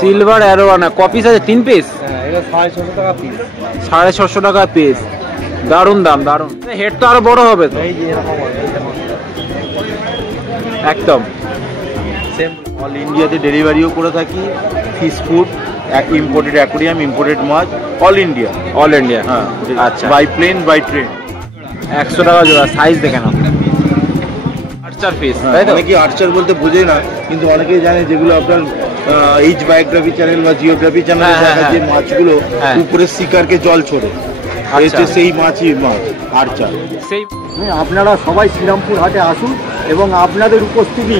Silver arowana copies আছে 3 piece. এটা 650 টাকা পিস। 650 টাকা পিস, দারুন দাম দারুন। হেড তো আরো বড় হবে তো, এই যে এরকম একদম সেম। অল ইন্ডিয়াতে ডেলিভারিও করে থাকি, fish food, imported aquarium, imported মাছ, অল ইন্ডিয়া। অল ইন্ডিয়া, হ্যাঁ আচ্ছা। By plane by train. 100 টাকা জোড়া, সাইজ দেখে নাও। আর্চার পিস, তাই তো? অনেকে আর্চার বলতে বোঝে না, কিন্তু অনেকেই জানে যেগুলো আপনার এইচ বায়োগ্রাফি চ্যানেল বা জিওগ্রাফি চ্যানেলে দেখা যে মাছগুলো উপরে শিকারকে জল ছোড়ে, সেই মাছই মাছ আর্চার। সেই আপনারা সবাই শ্রীরামপুর হাটে আসুন এবং আপনাদের উপস্থিতি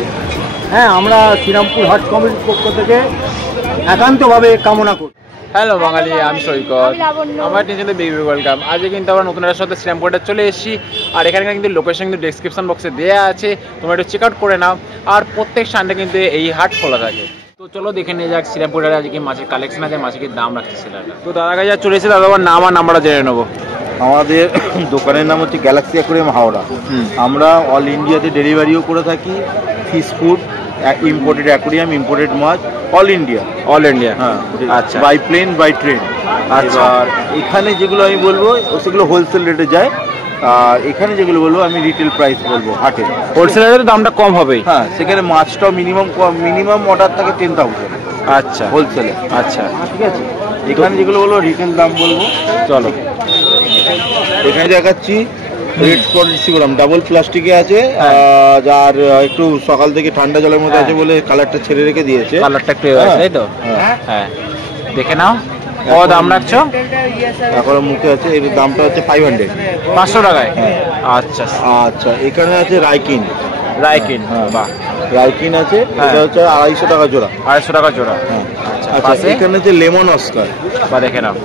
আমরা শ্রীরামপুর হাট কমিটির পক্ষ থেকে একান্তভাবে কামনা করি। হ্যালো বাঙালি, আমি সৈকত, আমার চ্যানেলে বিগ ওয়েলকাম। আজকে কিন্তু আমরা নতুন একটা সাথে শ্রীরামপুরে চলে এসেছি, আর এখানে কিন্তু লোকেশন কিন্তু ডেসক্রিপশন বক্সে দেওয়া আছে, তোমরা একটু চেক আউট করে নাও। আর প্রত্যেক সানডে কিন্তু এই হাট খোলা থাকে। তো চলো দেখে নিয়ে যাক শ্রীরামপুরে আজকে মাছের কালেকশন আছে, মাছের দাম রাখছে সেলাররা। তো দাদার কাছে চলে এসেছে, দাদা আমার নাম আর নাম্বারটা জেনে নেবো। আমাদের দোকানের নাম হচ্ছে গ্যালাক্সি অ্যাকোরিয়াম হাওড়া। আমরা অল ইন্ডিয়াতে ডেলিভারিও করে থাকি, fish food, imported aquarium, imported মাছ, অল ইন্ডিয়া। অল ইন্ডিয়া, হ্যাঁ আচ্ছা। By plane by train. এবার এখানে যেগুলো আমি বলবো সেগুলো হোলসেল রেটে যায়, আর এখানে যেগুলো বলবো আমি রিটেল প্রাইস বলবো হাটে। হোলসেলের দামটা কম হবেই। হ্যাঁ, সেখানে মাছটাও মিনিমাম অর্ডার থাকে 10,000। আচ্ছা, হোলসেলে। আচ্ছা ঠিক আছে। এখানে যেগুলো বলবো রিটেল দাম বলবো। চলো এখানে দেখাচ্ছি রেড স্পট রিসিভারাম, ডাবল প্লাস্টিকে আছে, আর একটু সকাল থেকে ঠান্ডা জলের মধ্যে আছে বলে কালারটা ছেড়ে রেখে দিয়েছে। কালারটা একটু তাই তো? হ্যাঁ, দেখে নাও। ও দাম রাখছো? এখন মুখে আছে, এর দামটা হচ্ছে 500। 500 টাকায়? আচ্ছা আচ্ছা। এখানে আছে রাইকিন। রাইকিন, বাহ। রাইকিন আছে, এটা হচ্ছে 250 টাকা জোড়া। 250 টাকা জোড়া, হ্যাঁ। আচ্ছা, এখানে আছে লেমন অস্কার। বা দেখে নাও,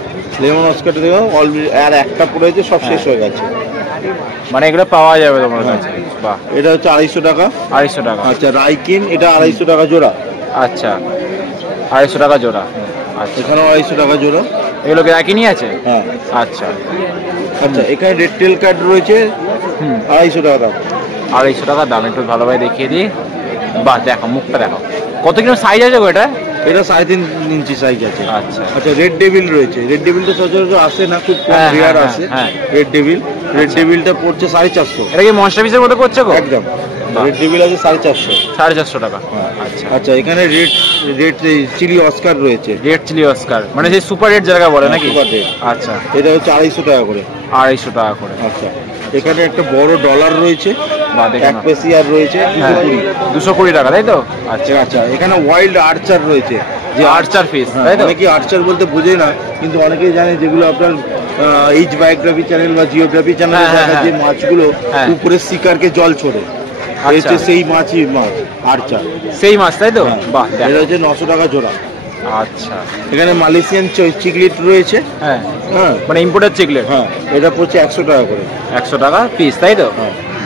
লেমন অস্কারটা দেখো অলরেডি আর একটা পড়েছে, সব শেষ হয়ে গেছে। মানে এগুলো পাওয়া যাবে তোমার কাছে? বাহ। এটা হচ্ছে 250 টাকা। 250 টাকা। আচ্ছা, রাইকিন এটা 250 টাকা জোড়া। আচ্ছা, 250 টাকা জোড়া। আচ্ছা, এখানেও 250 টাকা জোড়া। এগুলো কি রাইকিনই আছে? হ্যাঁ। আচ্ছা আচ্ছা, এখানে রেড টেল কার্ড রয়েছে, 250 টাকা দাম। 250 টাকা দাম। একটু ভালোভাবে দেখিয়ে দিই। বাহ, দেখো মুখটা দেখো, কত কিলো সাইজ আছে গো এটা? এটা 3.5 ইঞ্চি সাইজ আছে। আচ্ছা আচ্ছা, রেড ডেভিল রয়েছে। রেড ডেভিলটা সচরাচর আসে না, খুব কম রেয়ার আসে। রেড ডেভিলটা পড়ছে 450। এটা কি মনস্টার পিসের মধ্যে পড়ছে গো? একদম। রেড ডেভিল আছে 450। 450 টাকা। আচ্ছা। আচ্ছা, এখানে রেড চিলি অস্কার রয়েছে। রেড চিলি অস্কার মানে সেই সুপার রেড জায়গা বলে নাকি? আচ্ছা, এটা হচ্ছে 250 টাকা করে। 250 টাকা করে। আচ্ছা, এখানে একটা বড় ডলার রয়েছে, এক পেসি আর রয়েছে 220 টাকা, তাই তো? আচ্ছা। আচ্ছা, এখানে ওয়াইল্ড আর্চার রয়েছে, যে আর্চার ফিশ, তাই তো? অনেকে আর্চার বলতে বোঝে না, কিন্তু অনেকেই জানে যেগুলো আপনার এইচ বায়োগ্রাফি চ্যানেল বা জিওগ্রাফি চ্যানেলে দেখা যে মাছগুলো উপরে শিকারকে জল ছোড়ে, সেই মাছই মাছ আর্চার। সেই মাছ, তাই তো? বাহ, এটা হচ্ছে 900 টাকা জোড়া। আচ্ছা, এখানে মালয়েশিয়ান চিকলেট রয়েছে। হ্যাঁ, মানে ইম্পোর্টেড চিকলেট। হ্যাঁ, এটা পড়ছে 100 টাকা করে। 100 টাকা পিস, তাই তো?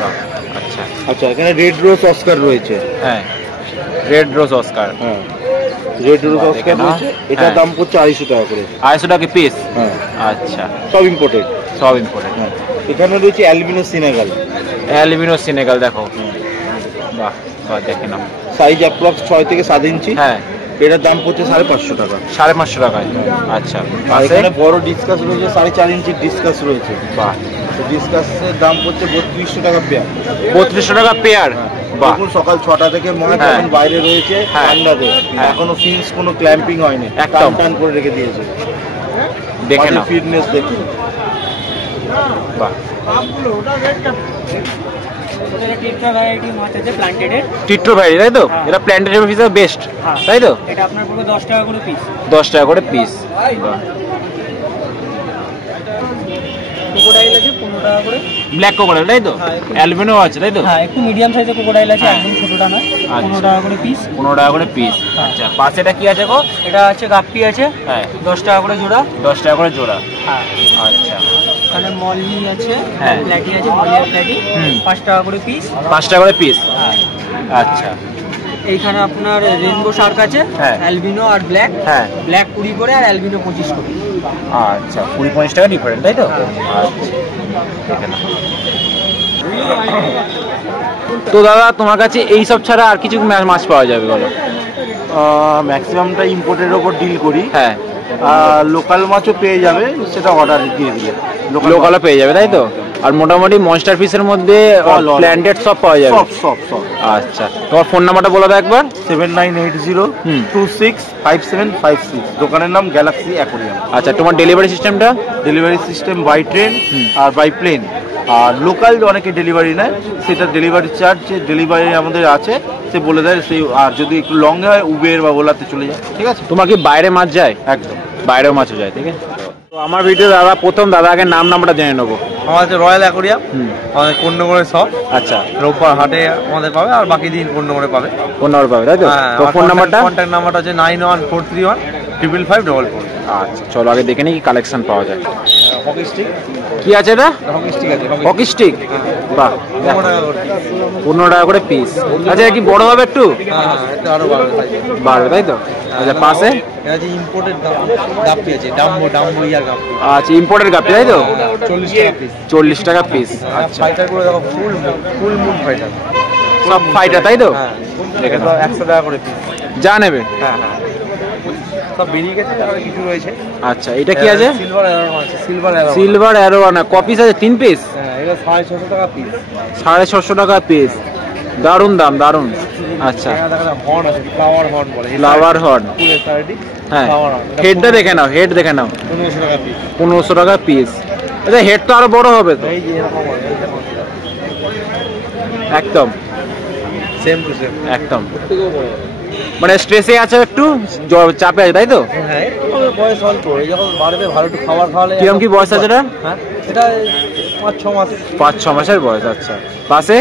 বাহ। আচ্ছা। আচ্ছা, এখানে রেড রোজ অস্কার রয়েছে। হ্যাঁ, রেড রোজ অস্কার। হ্যাঁ, রেড রোজ অস্কার রয়েছে, এটার দাম পড়ছে 250 টাকা করে। 250 টাকা পিস? হ্যাঁ। আচ্ছা, সব ইম্পোর্টেড। সব ইম্পোর্টেড। হ্যাঁ, এখানে রয়েছে অ্যালবিনো সিনেগাল। অ্যালবিনো সিনেগাল, দেখো। বাহ বাহ, দেখে নাও। সাইজ অ্যাপ্রক্স 6 থেকে 7 ইঞ্চি। হ্যাঁ, এটার দাম পড়ছে 550 টাকা। 550 টাকায়। আচ্ছা, আর এখানে বড় ডিসকাস রয়েছে, 4.5 ইঞ্চি ডিসকাস রয়েছে। বাহ। ডিসকাসের দাম পড়ছে 3200 টাকা পেয়ার। 3200 টাকা পেয়ার। বাহ। দেখুন, সকাল 6টা থেকে মাছ এখন বাইরে রয়েছে ঠান্ডাতে, এখনো ফিন্স কোনো ক্ল্যাম্পিং হয়নি, একদম টান করে রেখে দিয়েছে। দেখে নাও ফিটনেস দেখুন। বাহ। টিট্রা ভ্যারাইটি মাছ আছে, প্ল্যান্টেডের। টিট্রা ভ্যারাইটি, তাই তো? এটা প্ল্যান্টেডের পিস বেস্ট, তাই তো? এটা আপনার পুরো 10 টাকা করে পিস। 10 টাকা করে পিস। ক্রোকোডাইল আছে 15 টাকা করে। ব্ল্যাক ক্রোকোডাইল, তাই তো? অ্যালবিনো আছে, তাই তো? হ্যাঁ, একটু মিডিয়াম সাইজের ক্রোকোডাইল আছে, একদম ছোটটা নয়। 15 টাকা করে পিস। 15 টাকা করে পিস। আচ্ছা, পাশে এটা কি আছে গো? এটা আছে গাপ্পি আছে। হ্যাঁ, 10 টাকা করে জোড়া। 10 টাকা করে জোড়া। হ্যাঁ। আচ্ছা, এখানে মলি আছে, প্ল্যাটি আছে, মলি আর প্ল্যাটি 5 টাকা করে পিস। 5 টাকা করে পিস। আচ্ছা, এইখানে আপনার রেইনবো শার্ক আছে, অ্যালবিনো আর ব্ল্যাক। হ্যাঁ, ব্ল্যাক 20 করে আর অ্যালবিনো 25 করে। আচ্ছা, 20-25 টাকা ডিফারেন্ট, তাই তো? আচ্ছা, দেখে নাও। তো দাদা, তোমার কাছে এই সব ছাড়া আর কিছু মাছ পাওয়া যাবে বলো? ম্যাক্সিমামটা ইম্পোর্টের ওপর ডিল করি। হ্যাঁ, লোকাল মাছও পেয়ে যাবে, সেটা অর্ডার দিয়ে দিলে লোকালও পেয়ে যাবে, তাই তো? আর মোটামুটি মনস্টার ফিশের মধ্যে প্ল্যান্টেড সব পাওয়া যাবে। সব। আচ্ছা, তোমার ফোন নাম্বারটা বলে দাও একবার। 7980265756। দোকানের নাম গ্যালাক্সি অ্যাকোরিয়াম। আচ্ছা, তোমার ডেলিভারি সিস্টেমটা? ডেলিভারি সিস্টেম বাই ট্রেন আর বাই প্লেন। আর লোকাল অনেকে ডেলিভারি নেয়, সেটা ডেলিভারি চার্জ যে ডেলিভারি আমাদের আছে সে বলে দেয় সেই। আর যদি একটু লং হয় উবের বা ওলাতে চলে যায়, ঠিক আছে? তোমার কি বাইরে মাছ যায়? একদম, বাইরেও মাছও যায়, ঠিক আছে। তো আমার ভিডিও দাদা প্রথম দাদা আগে নাম নাম্বারটা জেনে নেবো। আমার হচ্ছে রয়্যাল অ্যাকোরিয়াম, আমাদের কোন্নগরে সব। আচ্ছা, রোববার হাটে আমাদের পাবে, আর বাকি দিন কোন্নগরে পাবে। ফোন নাম্বার পাবে, তাই তো? তো ফোন নাম্বারটা? কন্ট্যাক্ট নাম্বারটা হচ্ছে 9143155544। আচ্ছা, চলো আগে দেখে নিই কি কালেকশন পাওয়া যায়। হকি স্টিক কি আছে এটা? হকি স্টিক আছে, হকি স্টিক, বাহ, 15 টাকা করে। 15 টাকা করে পিস। আচ্ছা, কি বড় হবে একটু? হ্যাঁ, এটা আরো বাড়বে, বাড়বে, তাই তো? আচ্ছা, পাশে এটা হচ্ছে ইম্পোর্টেড গাপ্পি আছে, ডাম্বো ইয়ার গাপ্পি। আচ্ছা, ইম্পোর্টের গাপ্পি, তাই তো? 40 টাকা পিস। 40 টাকা পিস। আচ্ছা, ফাইটার গুলো দেখো, ফুল মুন ফাইটার, সব ফাইটার, তাই তো? হ্যাঁ, দেখে এটা নাও। 100 টাকা করে পিস। যা নেবে। হ্যাঁ, সব বেরিয়ে গেছে, আর কিছু রয়েছে। আচ্ছা, এটা কি আছে? সিলভার অ্যারো আছে, সিলভার অ্যারোয়ানা ক পিস আছে? 3 পিস। হ্যাঁ, এটা 650 টাকা পিস। 650 টাকা পিস। দারুন দাম, দারুন। আচ্ছা, দেখা হর্ন আছে, ফ্লাওয়ার হর্ন বলে, ফ্লাওয়ার হর্ন। পুরো সাইডে হ্যাঁ, ফ্লাওয়ার হর্ন। হেডটা দেখে নাও, হেড দেখে নাও। 1500 টাকা পিস। 1500 টাকা পিস। আচ্ছা, হেড তো আরো বড় হবে তো? এই যে এরকম হয়, এই দেখো, একদম সেম টু সেম, একদম। মানে স্ট্রেসে আছে একটু, চাপে আছে, তাই তো? হ্যাঁ, এটা বয়স অল্প, এই যখন বাড়বে ভালো একটু খাবার খাওয়ালে। কিরকম কি বয়স আছে এটা? হ্যাঁ, এটা 5-6 মাস। 5-6 মাসের বয়স। আচ্ছা, পাশে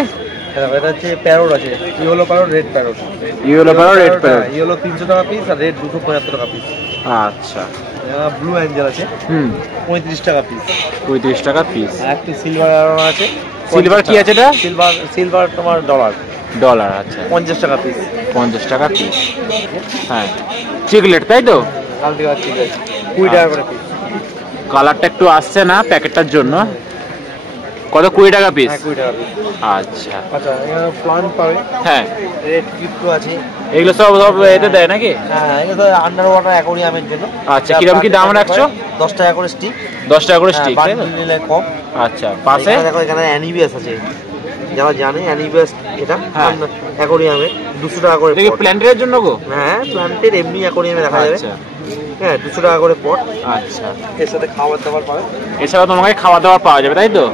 এটা হচ্ছে প্যারোট আছে, yellow parrot, red parrot. Yellow parrot, red parrot. Yellow 300 টাকা পিস, আর রেড 275 টাকা পিস। আচ্ছা, ব্লু অ্যাঞ্জেল আছে 35 টাকা পিস। 35 টাকা পিস। আর একটা সিলভার অ্যারোনা আছে। সিলভার কি আছে এটা? সিলভার তোমার ডলার। আচ্ছা, 50 টাকা পিস। 50 টাকা পিস। হ্যাঁ, চিকলেট, তাই তো? কালকে আছে 20 টাকা করে পিস। কালারটা একটু আসছে না প্যাকেটটার জন্য। কত? 20 টাকা পিস। হ্যাঁ, 20 টাকা পিস। আচ্ছা, আচ্ছা, এখানে প্লান্ট পাবে। হ্যাঁ, রেড ক্রিপ্টো আছে। এগুলো সব এতে দেয় নাকি? হ্যাঁ, এগুলো তো আন্ডার ওয়াটার অ্যাকোরিয়ামের জন্য। আচ্ছা, কিরকম কি দাম রাখছো? 10 টাকা করে স্টিক। 10 টাকা করে স্টিক, তাই তো? বান্ডিল নিলে কম। আচ্ছা, পাশে দেখো এখানে অ্যানিবিয়াস আছে, যারা জানে অ্যানিবিয়াস এটা হ্যাঁ। অ্যাকোরিয়ামে 200 টাকা করে। এটা কি প্ল্যান্টের জন্য গো? হ্যাঁ, প্ল্যান্টের এমনি অ্যাকোরিয়ামে দেখা যাবে। আচ্ছা, হ্যাঁ, 200 টাকা করে পট। আচ্ছা। এর সাথে খাবার দাবার পাবে। এছাড়া তোমাকে খাওয়া দাওয়া পাওয়া যাবে, তাই তো?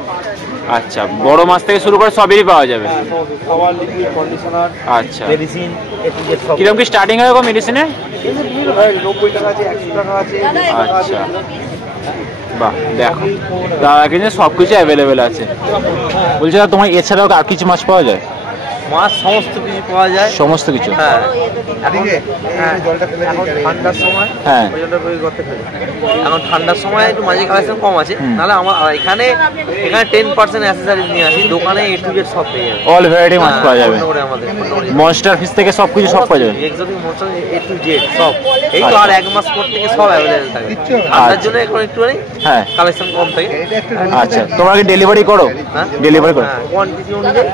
আচ্ছা, বড় মাছ থেকে শুরু করে সবই পাওয়া যাবে। খাবার, লিকুইড, কন্ডিশনার, আচ্ছা, মেডিসিন, সব। কিরকম কি স্টার্টিং হয় গো মেডিসিনের? 90 টাকা আছে, 100 টাকা আছে। আচ্ছা, বাহ, দেখো দাদা কিন্তু সবকিছু অ্যাভেলেবেল আছে। বলছি দাদা, তোমার এছাড়াও আর কিছু মাছ পাওয়া যায়? মাছ সমস্ত কিছু পাওয়া যায়। সমস্ত কিছু? হ্যাঁ, এখন ঠান্ডার সময়। হ্যাঁ, এখন ঠান্ডার সময় একটু মাঝে কালেকশন কম আছে, নাহলে আমার এখানে 10% অ্যাসেসরিজ নিয়ে আসি। দোকানে A to Z সব পেয়ে যাবে, অল ভ্যারাইটি মাছ পাওয়া যাবে। আমাদের মনস্টার ফিশ থেকে সবকিছু সব পাওয়া যাবে। Exotic monster A to Z সব। এই তো আর 1 মাস পর থেকে সব অ্যাভেলেবল থাকবে। ঠান্ডার জন্য এখন একটুখানি হ্যাঁ, কালেকশন কম থাকে। আচ্ছা, তোমরা কি ডেলিভারি করো? হ্যাঁ, ডেলিভারি করো, কোয়ান্টিটি অনুযায়ী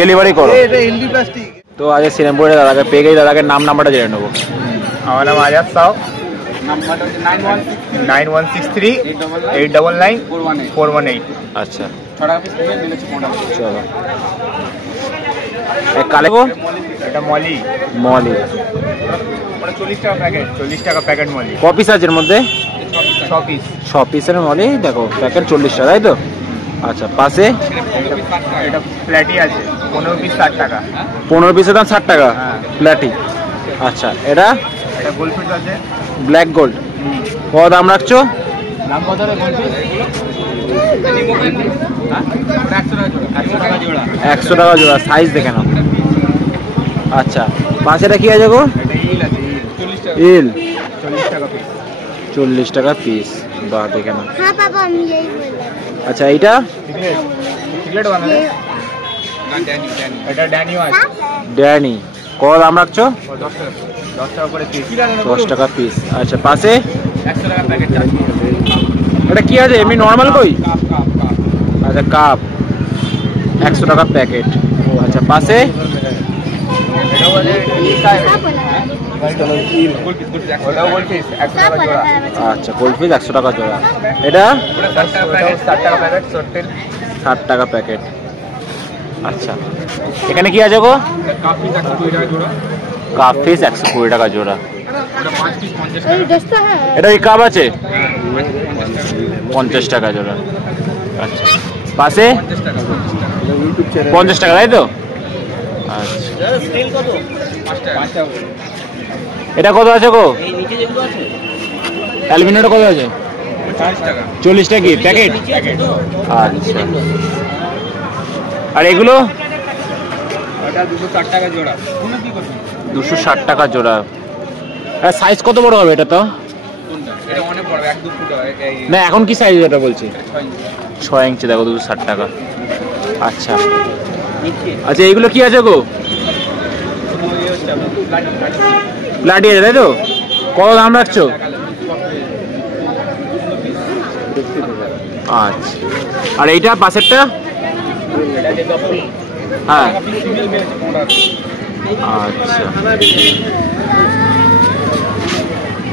ডেলিভারি করো। তো আজ শ্রীরামপুরে দাদাকে পেয়ে গেছি, দাদাকে নাম্বারটা জেনে নেবো। আমার নাম আজাদ সাউ, 9163-899-418। আচ্ছা, চলো কালেবো। এটা মলি, মলি 40 টাকা প্যাকেট। 40 টাকা প্যাকেট মলি। ক পিস আছে এর মধ্যে? 6 পিস। 6 পিসের মলি, দেখো প্যাকেট 40 টাকা, তাই তো? আচ্ছা, পাশে এটা প্ল্যাটি আছে, 15 পিস 60 টাকা। 15 পিসের দাম 60 টাকা হ্যাঁ। প্ল্যাটি। আচ্ছা, এটা গোলফিশ আছে, ব্ল্যাক গোল্ড, কত দাম রাখছো? দাম কত রে গোলফিশ? 100 টাকা জোড়া। 100 টাকা জোড়া, সাইজ দেখে নাও। আচ্ছা, পাশেটা কি আছে গো? এটা ইল আছে, ইল 40 টাকা পিস। 40 টাকা পিস, বাহ, দেখে নাও। हाँ पापा हम यही बोल रहे हैं। আচ্ছা, এইটা সিগলেট বানানো, এটা ড্যানিও আছে। ড্যানি, কত দাম রাখছো? 10 টাকা করে পিস। 10 টাকা পিস। আচ্ছা, পাশে 100 টাকা প্যাকেট। এটা কি আছে এমনি নর্মাল কই? আচ্ছা, কাপ 100 টাকা প্যাকেট। আচ্ছা, পাশে এটা বলে क्या बोला? আচ্ছা কোল্ড ফিশ 100 টাকা জোড়া। এটা 60 টাকা প্যাকেট। আচ্ছা এখানে কি আছে গো? কাপ ফিশ 120 টাকা জোড়া। এটা কি কাপ আছে? 50 টাকা জোড়া। আচ্ছা পাশে 50 টাকা তাই তো? আচ্ছা এটা কত আছে গো? অ্যালুমিনিয়ামটা কত আছে? 40 টাকা কি প্যাকেট? আচ্ছা আর এগুলো 260 টাকা জোড়া। 260 টাকা জোড়া। সাইজ কত বড় হবে এটা? তো এটা অনেক বড়, 1-2 ফুট হয়। না এখন কি সাইজ এটা বলছি? 6 ইঞ্চি। দেখো 260 টাকা। আচ্ছা আচ্ছা এইগুলো কি আছে গো? প্লাটি আছে তাই তো? কত দাম রাখছো? আচ্ছা আর এইটা পাশেরটা? হ্যাঁ আচ্ছা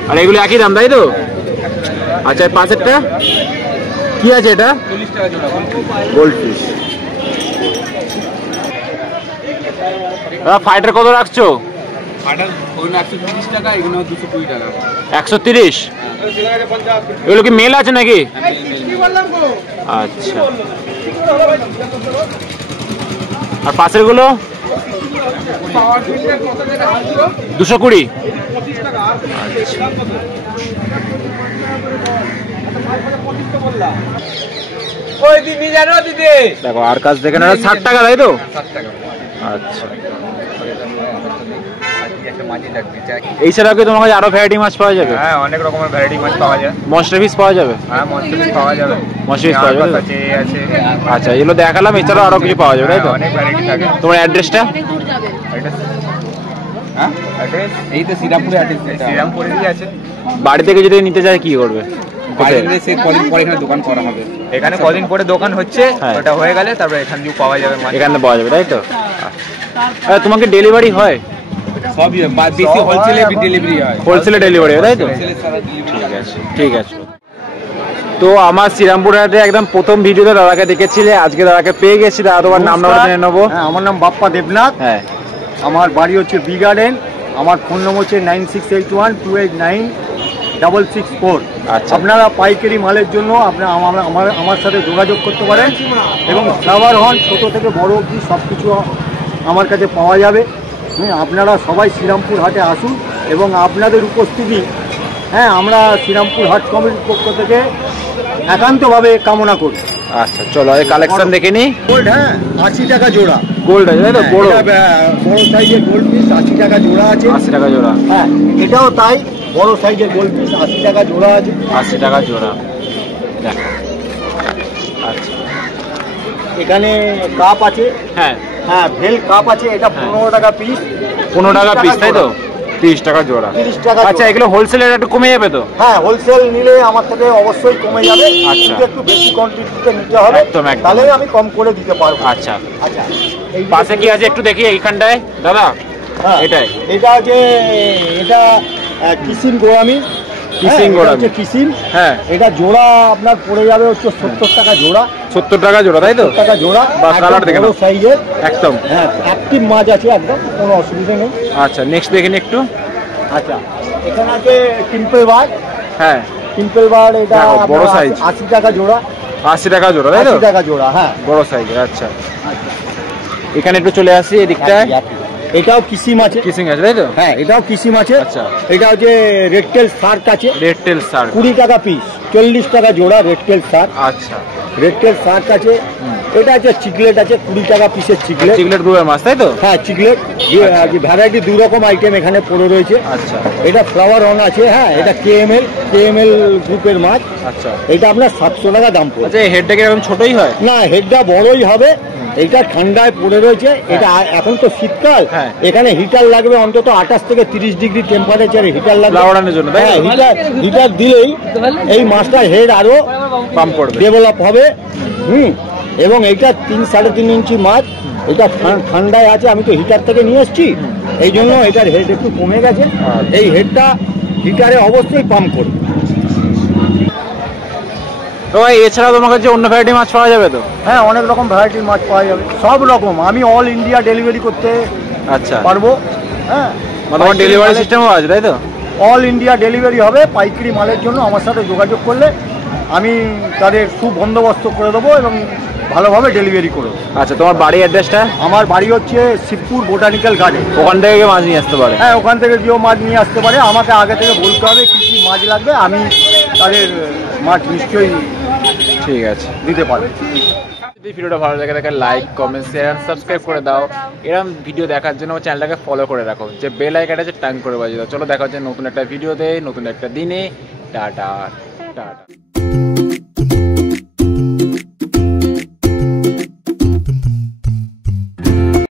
আর এগুলো একই দাম তাই তো? আচ্ছা পাশেরটা কি আছে? এটা 40 টাকা জোড়া গোল্ড ফিশ। ফাইটার কত রাখছো? ফাইটার 130 টাকা, এগুলো 220 টাকা। 130? এগুলো কি মেল আছে নাকি? আচ্ছা আর পাশের গুলো 220? দেখো আর কাজ দেখেন 60 টাকা তাই তো? আচ্ছা এই ছাড়া কি তোমার কাছে আরো ভ্যারাইটি মাছ পাওয়া যাবে? হ্যাঁ অনেক রকমের ভ্যারাইটি মাছ পাওয়া যায়। মনস্টার ফিশ পাওয়া যাবে? হ্যাঁ মনস্টার ফিশ পাওয়া যাবে। মনস্টার ফিশ পাওয়া যাবে আছে আছে। আচ্ছা এগুলো দেখালাম, এছাড়াও আরো কিছু পাওয়া যাবে তাই তো? অনেক ভ্যারাইটি থাকে। তোমার অ্যাড্রেসটা? হ্যাঁ অ্যাড্রেস এই তো শ্রীরামপুরে অ্যাড্রেস। শ্রীরামপুরেই আছে। বাড়ি থেকে যদি নিতে চায় কি করবে? সে কদিন পরে এখানে দোকান করা হবে। এখানে কদিন পরে দোকান হচ্ছে, ওটা হয়ে গেলে তারপরে এখান থেকে পাওয়া যাবে মাছ। এখানে পাওয়া যাবে তাই তো? তোমাকে ডেলিভারি হয়? সবই বেশি হোলসেলে ডেলিভারি হয়। হোলসেলে ডেলিভারি হয় তাই তো? ঠিক আছে ঠিক আছে। তো আমার শ্রীরামপুর হাটে একদম প্রথম ভিডিওতে দাদাকে দেখেছিলে, আজকে দাদাকে পেয়ে গেছি। দাদা তোমার নাম জেনে নেবো? হ্যাঁ আমার নাম বাপ্পা দেবনাথ। হ্যাঁ আমার বাড়ি হচ্ছে বি গার্ডেন। আমার ফোন নম্বর হচ্ছে 9681289664। আচ্ছা আপনারা পাইকারি মালের জন্য আমার সাথে যোগাযোগ করতে পারেন এবং ফ্লাওয়ার হন ছোটো থেকে বড় অবধি সব কিছু আমার কাছে পাওয়া যাবে। আপনারা সবাই শ্রীরামপুর হাটে আসুন এবং আপনাদের উপস্থিতি আমরা শ্রীরামপুর হাট কমিটির পক্ষ থেকে একান্তভাবে কামনা করি। আচ্ছা চলো এই কালেকশন দেখে নিই। গোল্ড 80 টাকা জোড়া। গোল্ড আছে তাই তো? বড় সাইজের গোল্ড পিস 80 টাকা জোড়া আছে। 80 টাকা জোড়া। হ্যাঁ এটাও তাই, বড় সাইজের গোল্ড পিস 80 টাকা জোড়া আছে। 80 টাকা জোড়া। দেখো আচ্ছা এখানে কাপ আছে। হ্যাঁ হ্যাঁ ভেল কাপ আছে। এটা 15 টাকা পিস। 15 টাকা পিস তাই তো? 30 টাকা জোড়া। 30 টাকা। আচ্ছা এগুলো হোলসেলে একটু কমে যাবে তো? হ্যাঁ হোলসেল নিলে আমার থেকে অবশ্যই কমে যাবে। কিন্তু একটু বেশি কোয়ান্টিটিতে নিতে হবে, তাহলে আমি কম করে দিতে পারবো। আচ্ছা আচ্ছা পাশে কি আছে একটু দেখি এইখানটায় দাদা? এটাই এটা আছে, এটা কিসিম গোড়ামি। কিসিম গোড়ামি কিসিম। হ্যাঁ এটা জোড়া আপনার পড়ে যাবে হচ্ছে 70 টাকা জোড়া। 70 টাকা জোড়া তাই তো? 70 টাকা জোড়া। বা কালার দেখেন বড় সাইজের একদম। হ্যাঁ অ্যাক্টিভ মাছ আছে একদম, কোনো অসুবিধা নেই। আচ্ছা নেক্সট দেখেন একটু। আচ্ছা এখানে আছে টিম্পল বার। হ্যাঁ টিম্পল বার, এটা বড় সাইজ 80 টাকা জোড়া। 80 টাকা জোড়া তাই তো? 80 টাকা জোড়া হ্যাঁ বড় সাইজের। আচ্ছা এখানে একটু চলে আসি এদিকটায়। এটাও কিসিম আছে। কিসিং আছে তাই তো? হ্যাঁ এটাও কিসিম আছে। আচ্ছা এটা হচ্ছে রেড টেল শার্ক আছে। রেড টেল শার্ক 20 টাকা পিস, 40 টাকা জোড়া রেড টেল শার্ক। আচ্ছা রেড টেল শার্ক আছে। এটা আছে চিকলেট আছে, 20 টাকা পিসের চিকলেট। চিকলেট গ্রুপের মাছ তাই তো? হ্যাঁ চিকলেট ভ্যারাইটি 2 রকম আইটেম এখানে পড়ে রয়েছে। আচ্ছা এটা ফ্লাওয়ার অন আছে। হ্যাঁ এটা কেএমএল গ্রুপের মাছ। আচ্ছা এটা আপনার 700 টাকা দাম পড়ে। আচ্ছা এই হেডটা কি এরকম ছোটই হয়? না হেডটা বড়ই হবে। এটা ঠান্ডায় পড়ে রয়েছে। এটা এখন তো শীতকাল, এখানে হিটার লাগবে অন্তত 28 থেকে 30 ডিগ্রি টেম্পারেচারে হিটার লাগবে লাউড়ানোর জন্য। হ্যাঁ হিটার দিলেই এই মাছটার হেড আরো পাম্প করবে, ডেভেলপ হবে। এবং এইটা 3-3.5 ইঞ্চি মাছ। এটা ঠান্ডায় আছে, আমি তো হিটার থেকে নিয়ে এসেছি। এই জন্য এটার হেড একটু কমে গেছে। এই হেডটা হিটারে অবশ্যই পাম্প করবে। তো ভাই এছাড়া তোমার কাছে অন্য ভ্যারাইটি মাছ পাওয়া যাবে তো? হ্যাঁ, অনেক রকম ভ্যারাইটির মাছ পাওয়া যাবে, সব রকম। আমি অল ইন্ডিয়া ডেলিভারি করতে আচ্ছা পারবো। হ্যাঁ, তোমার ডেলিভারি সিস্টেমও আছে তাই তো? অল ইন্ডিয়া ডেলিভারি হবে। পাইকারি মালের জন্য আমার সাথে যোগাযোগ করলে আমি তাদের সুবন্দোবস্ত করে দেবো এবং ভালোভাবে ডেলিভারি করে দেবো। আচ্ছা, তোমার বাড়ি অ্যাড্রেসটা? আমার বাড়ি হচ্ছে শিবপুর বোটানিক্যাল গার্ডেন। ওখান থেকে কেউ মাছ নিয়ে আসতে পারে? হ্যাঁ, ওখান থেকে কেউ মাছ নিয়ে আসতে পারে। আমাকে আগে থেকে বলতে হবে কী কী মাছ লাগবে, আমি তাদের মাছ নিশ্চয়ই ঠিক আছে দিতে পারবো। যদি ভিডিওটা ভালো লাগে থাকে লাইক কমেন্ট শেয়ার সাবস্ক্রাইব করে দাও। এরকম ভিডিও দেখার জন্য আমার চ্যানেলটাকে ফলো করে রাখো, যে বেল আইকনটা আছে টাং করে বাজিয়ে দাও। চলো দেখা হচ্ছে নতুন একটা ভিডিওতে নতুন একটা দিনে। Tata tata.